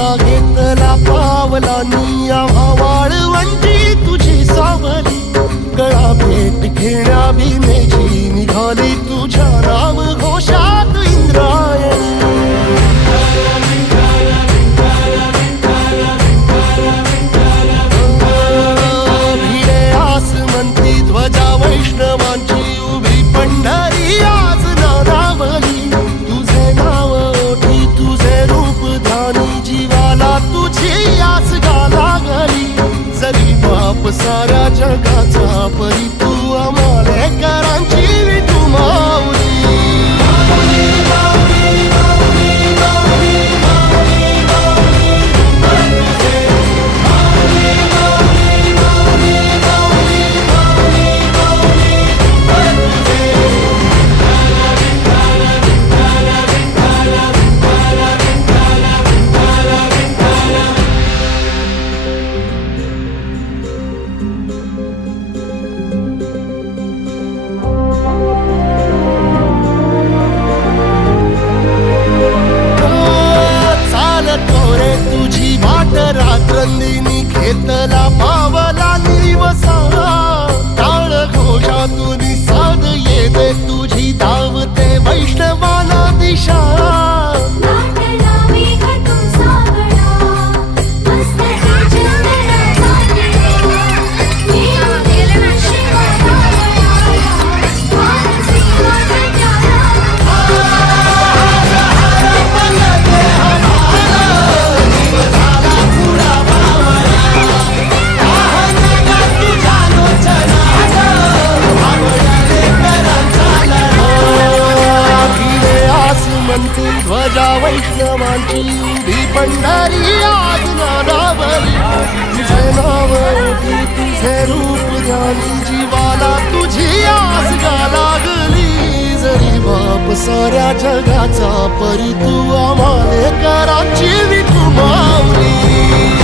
आमचा घेतला पावला निया वाळवंटी तुझी सावली गळा भेट घेण्या भीमेची निघाली तुझ्या नाम घोषात इंद्रायणी भिडे आसमंती ध्वजा वैष्णवांची उभी पंढरी आज नारावली तुझे नाव ओठी तुझे रूप ध्यानी जीवाला तुझी आस गा लागली जरी बाप साऱ्या जगाचा परी तू आमालेकरांची विठू माऊली रात्रंदिनी घेतला पावला निवसा टाळ घोषातून साध येते तुझी धावते वैष्णवाला दिशा ध्वजा वैष्णवांची उभी पंढरी आज नारावली तुझे नाव ओठी तुझे रूप ध्यानी जीवाला तुझी आस गा लागली जरी बाप साऱ्या जगाचा परी तू आमालेकरांची विठू माऊली